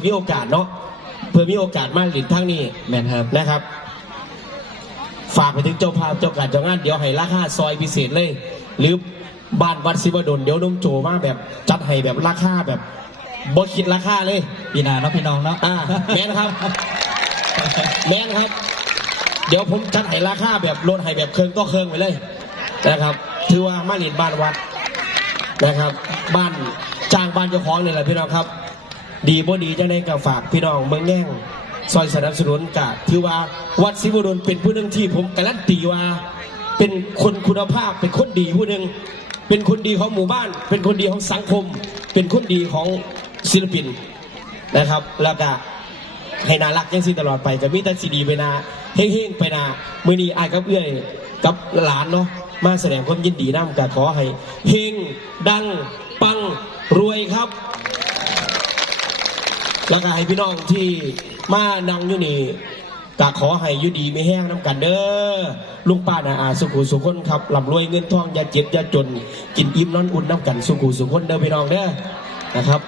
สิมีโอกาสเนาะเพื่อมีโอกาสมาหลินทั้งนี้แม่นครับนะครับฝากไปถึงเจ้าภาพเจ้าการเจ้างานเดี๋ยวให้ราคาซอยพิเศษเลยหรือบ้านวัดศิวดลเดี๋ยวน้มโจมาแบบจัดให้แบบราคาแบบบ่คิดราคาเลยปีหน้าเนาะพี่น้องเนาะแม่นครับแม่นครับเดี๋ยวผมจัดให้ราคาแบบลดให้แบบเครื่องต่อเครื่องไปเลยนะครับถือว่ามาหลินบ้านวัดนะครับบ้านจ้างบ้านเจ้าของนี่แหละพี่น้องครับดีบ่ดีจังได๋ก็ฝากพี่น้องเมืองแง่งซอยสนับสนุนกะถือว่าวัดศิวดลเป็นผู้หนึ่งที่ผมการันตีว่าเป็นคนคุณภาพเป็นคนดีผู้หนึ่งเป็นคนดีของหมู่บ้านเป็นคนดีของสังคมเป็นคนดีของศิลปินนะครับแล้วก็ให้น่ารักยังสิตลอดไปก็มีแต่สีดีไปนาเฮ้งๆไปนามื้อนี้อ้ายกับเอื้อยกับหลานเนาะมาแสดงความยินดีนำก็ขอให้เฮงดังปังรวยครับแล้วก็ให้พี่น้องที่มานั่งอยู่นี่ก็ขอให้อยู่ดีไม่แห้งน้ำกันเด้อลุงป้านาอาสุขุสุขคนครับร่ำรวยเงินทองอย่าเจ็บอย่าจนกินอิ่มนอนอุ่นน้ำกันสุขุสุขคนเด้อพี่น้องเด้อนะครับ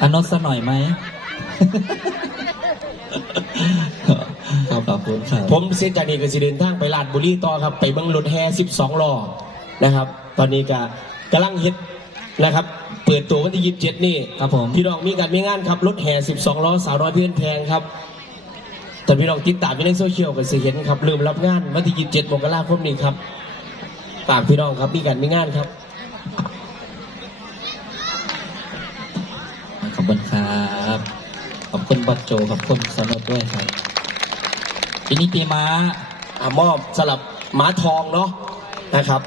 อนนท์ซะหน่อยไหมขอบคุณครับผมเส้นจากนี้ก็สิเดินทางไปลาดบุรีต่อครับไปเบิ่งรถแห่12 ล้อนะครับตอนนี้ก็กำลังเฮ็ดนะครับเปิดตัววันที่27นี่ครับผมพี่น้องมีการมีงานครับรถแห่12 ล้อสาวน้อยเพื่อนแพงครับแต่พี่น้องติดตามในโซเชียลก็สิเห็นครับเริ่มรับงานวันที่27 มกราคมนี้ครับฝากพี่น้องครับมีการมีงานครับขอบคุณครับขอบคุณบัตโจขอบคุณสนุกด้วยครับปีนี้ปีม้ามอบสลับม้าทองเนาะนะครับ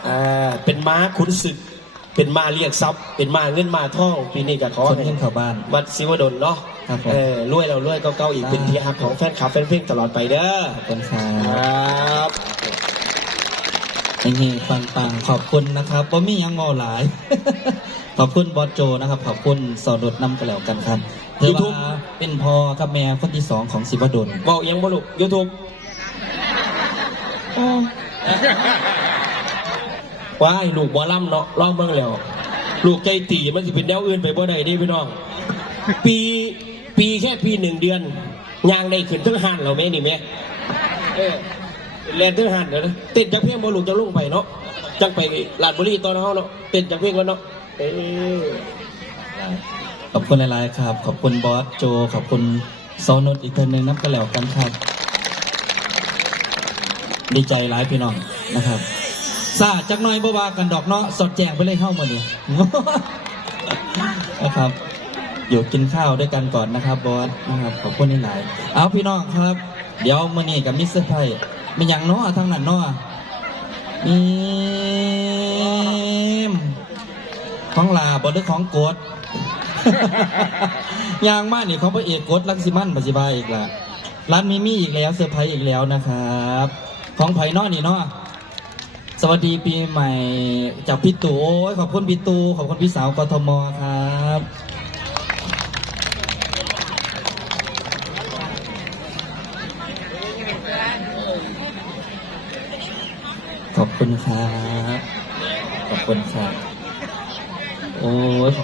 เป็นม้าขุนศึกเป็นม้าเรียกทรัพย์เป็นม้าเงินม้าทองปีนี้ก็ขอคนขึ้นเขาบ้านวัดศิวดลเนาะรวยเรารวยเก่าๆอีกเป็นที่ฮักของแฟนคลับแฟนเพลงตลอดไปเด้อขอบคุณครับนี่ปังๆขอบคุณนะครับบ่มียังงอหลายขอบคุณบอสโจนะครับขอบคุณสอดดน้ำกระแล้วกันครับยูทูบเป็นพ่อกับแม่คนที่2ของศิวดลบอกยังบ่ลูกยูทูบว้ายลูกบ่ล่ำเนาะร้องเบิ่งแล้วลูกใจตีมันสิเป็นแนวอื่นไปบ่ได้ดิพี่น้องปีแค่ปี1 เดือนยางได้ขึ้นทั้งหันเราแม่นี่แม่แลนทั้งหันเดี๋ยวนะเต้นจากเพียงบ่ลูกจะลงไปเนาะจังไปลาดบุรีตอนเฮาเนาะเต้นจากเพียงแล้วเนาะขอบคุณหลายๆครับขอบคุณบอสโจขอบคุณซอนุชอีกคนหนึ่งนับกันแล้วกันครับดีใจหลายพี่น้องนะครับซาจักหน่อยบ่ว่ากันดอกเนาะสดแจงไปเลยเข้ามาดินะครับอยู่กินข้าวด้วยกันก่อนนะครับบอสนะครับขอบคุณหลายๆเอาพี่น้องครับเดี๋ยวมื้อนี้กับมิสเตอร์ไทยมีหยังเนาะทางนั้นเนาะของลาบหรือของโกดยางมากนี่ของพระเอกโกดลักษิมันปัจจิบายอีกละร้านมีอีกแล้วเซอร์ไพรส์อีกแล้วนะครับของไผ่นอนี่เนาะสวัสดีปีใหม่จากพี่ตู่โอ้ยขอบคุณพี่ตู่ขอบคุณพี่สาวกทมครับขอบคุณครับขอบคุณครับโอ้ยข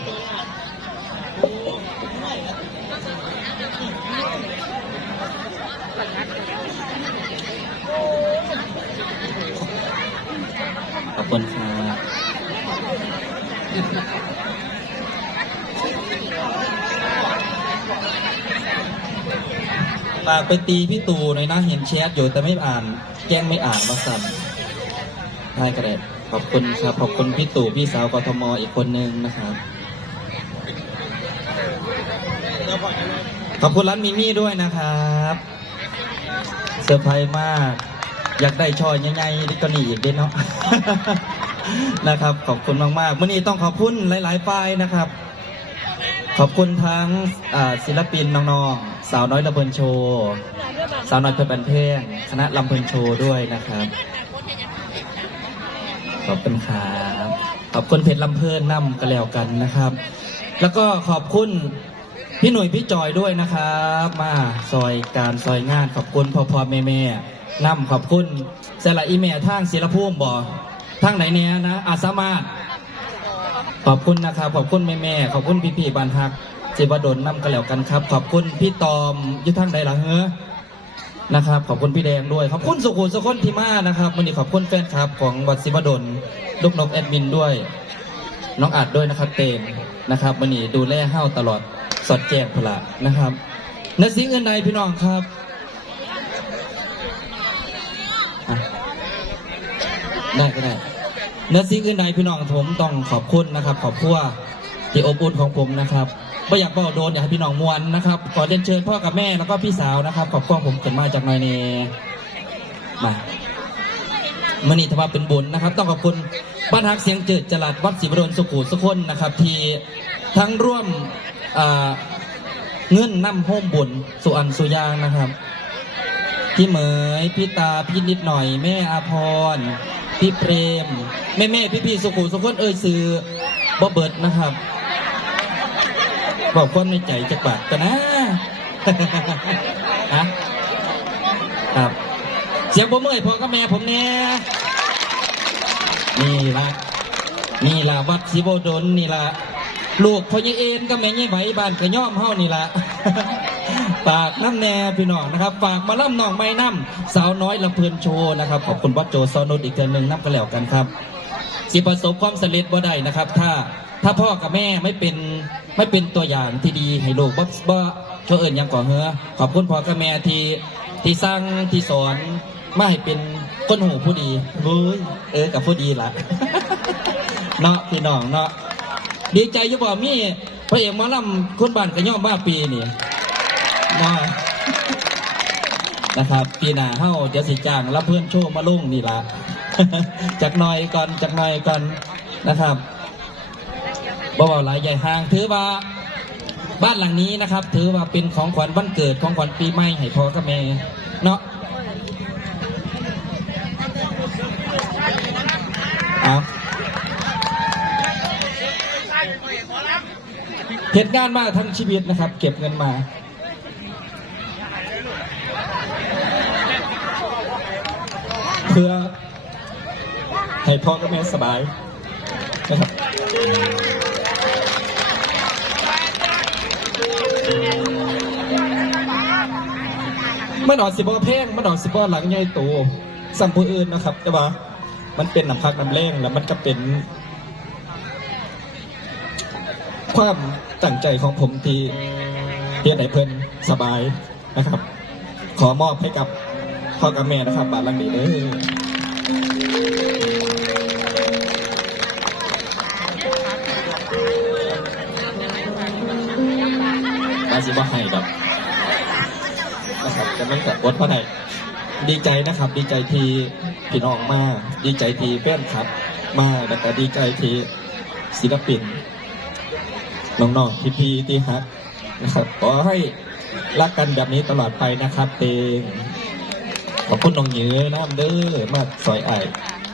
อบคุณครับฝากไปตีพี่ตู่หน่อยนะเห็นแชทอยู่แต่ไม่อ่านแกล้งไม่อ่านมาสั่นได้กระเด็ดขอบคุณครับขอบคุณพี่ตู่พี่สาวกทมอีกคนนึงนะครับขอบคุณร้านมิมี่ด้วยนะครับเซอร์ไพรส์มากอยากได้ชอยใหญ่ๆดิก็นี่อีกเด้เนาะนะครับขอบคุณมากๆวันนี้ต้องขอบคุณหลายๆฝ่ายนะครับขอบคุณทั้งศิลปินน้องๆสาวน้อยลำเพลินโชว์สาวน้อยเพลินบันเทิงคณะลำเพลินโชว์ด้วยนะครับขอบคุณครับขอบคุณเพชรลำเพลินนำกันแล้วกันนะครับแล้วก็ขอบคุณพี่หนุ่ยพี่จอยด้วยนะครับมาซอยการซอยงานขอบคุณพ่อแม่นำขอบคุณเสละอีเมลทางศิลภูมิบ่ทางไหนเนี่ยนะอาสามารถ ขอบคุณนะครับขอบคุณแม่ๆขอบคุณพี่ๆบ้านฮักจิบดลนำกันแล้วกันครับ ขอบคุณพี่ตอมอยุทางใดล่ะเฮ้อนะครับ ขอบคุณพี่แดงด้วยขอบคุณสุขุมสุขนทิมานะครับวันนี้ขอบคุณแฟนคลับของวัดศิบดลลูกนกแอดมินด้วย น้องอาจด้วยนะครับเต็มนะครับวันนี้ดูแลเฮ้าตลอดสอดแจงพละนะครับในสิ่งอื่นใดพี่น้องครับได้ก็ได้เนื้อสิ่งอื่นใดพี่น้องผมต้องขอบคุณนะครับขอบคุณที่อบอุ่นของผมนะครับไม่อยากบอกโดนอยากให้พี่น้องมวนนะครับขอเรียนเชิญพ่อกับแม่แล้วก็พี่สาวนะครับขอบคุณผมเกิดมาจากนายเนมามื่อนี้ถือว่าเป็นบุญนะครับต้องขอบคุณบ้านฮักเสียงเจิดจรัสวัดศรีบรมสุขุสุขนนะครับที่ทั้งร่วมเงื่อนนำโฮมบุญสุอันสุยางนะครับพี่เหมยพี่ตาพี่นิดหน่อยแม่อาพรพี่เปรมแม่พี่สุขุสุขนสื่อบ่เบิดนะครับบอกความในใจจะบาดกันนะ ครับเสียงผมเมื่อยพอก็แม่ผมเนี่ยนี่ละวัดศรีโบดลนี่ละลูกพ่อยี่เอ็นก็แม่ยี่ไหวบ้านกระย่อมเฮานี่ละ ฝากน้ำแน่พี่น้องนะครับฝากมาล่ำน้องไม้น้ำสาวน้อยลำเพลินโชว์นะครับขอบคุณวัดโจซอนุดอีกเดือนหนึ่งน้ำกันแล้วกันครับสิประสบความสำเร็จบ่ได้นะครับถ้าพ่อกับแม่ไม่เป็นตัวอย่างที่ดีให้ลูกบ่เชื่อเอิญยังก่อเหือขอบคุณพ่อกับแม่ที่สร้างที่สอนมาให้เป็นคนหูผู้ดีกับผู้ดีละ เนาะพี่น้องเนาะดีใจอยู่บ่มีพระเอกหมอลำคนบ้านกระย่อมบ้าปีนี่มานะครับปีหน้าเฮาเดี๋ยวสิจ้างรับเพื่อนโชว์มาลุ่งนี่ละ จากหน่อยก่อนนะครับบ่าวหลายใหญ่ห่างถือว่าบ้านหลังนี้นะครับถือว่าเป็นของขวัญวันเกิดของขวัญปีใหม่ให้พ่อกับแม่เนาะเอาเหตุงานมาทั้งชีวิตนะครับเก็บเงินมาเพื่อให้พ่อกับแม่สบายนะครับมันออกสิบแพงมันออกสิบหลังใหญ่โตสัมผู้อื่นนะครับแต่ว่ามันเป็นน้ำพักน้ำแรงแล้วมันก็เป็นความตั้งใจของผมที่เฮ็ดให้เพิ่นสบายนะครับขอมอบให้กับพ่อกับแม่นะครับบ้านหลังนี้เด้อมาสิบ่ให้ดอกนะครับจะไม่แบบอดเพราะไหนดีใจนะครับดีใจที่พี่น้องมาดีใจที่แฟนคลับมาแล้วก็ดีใจที่ศิลปินน้องๆพี่ๆที่ฮักนะครับขอให้รักกันแบบนี้ตลอดไปนะครับเตงขอบคุณน้องเหยือน้ำเด้อมากซอยไอ